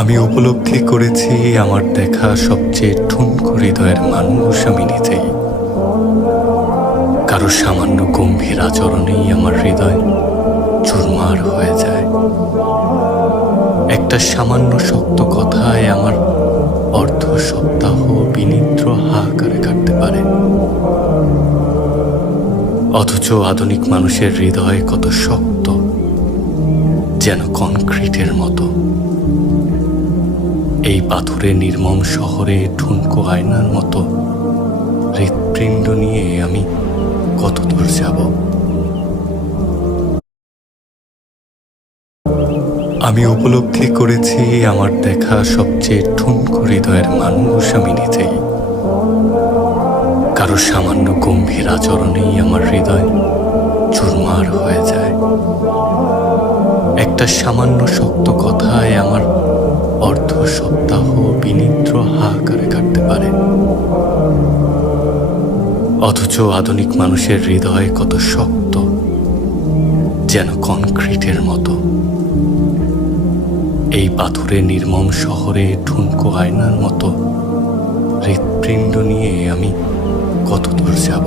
আমি উপলব্ধি করেছি আমার দেখা সবচেয়ে ঠুনকো হৃদয়ের মানুষ আমি নিজেই। কারো সামান্য গম্ভীর আচরণেই আমার হৃদয় চুরমার হয়ে যায়। একটা সামান্য শক্ত কথায় আমার অর্ধ সপ্তাহ বিনিদ্র হাহাকারে কাটতে পারে। অথচ আধুনিক মানুষের হৃদয় কত শক্ত, যেন কনক্রিটের মতো। এই পাথুরে নির্মম শহরে ঠুনকো আয়নার মতো হৃৎপিণ্ড নিয়ে আমি কত দূর যাব। আমি উপলব্ধি করেছি আমার দেখা সবচেয়ে ঠুনকো হৃদয়ের মানুষ আমি নিজেই। কারো সামান্য গম্ভীর আচরণেই আমার হৃদয় চুরমার হয়ে যায়। একটা সামান্য শক্ত কথায় আমার অর্ধ সপ্তাহ বিনিদ্র হাহাকারে কাটতে পারে। অথচ আধুনিক মানুষের হৃদয় কত শক্ত, যেন কনক্রিটের মতো। এই পাথুরে নির্মম শহরে ঠুনকো আয়নার মতো হৃৎপিণ্ড নিয়ে আমি কত দূর যাব।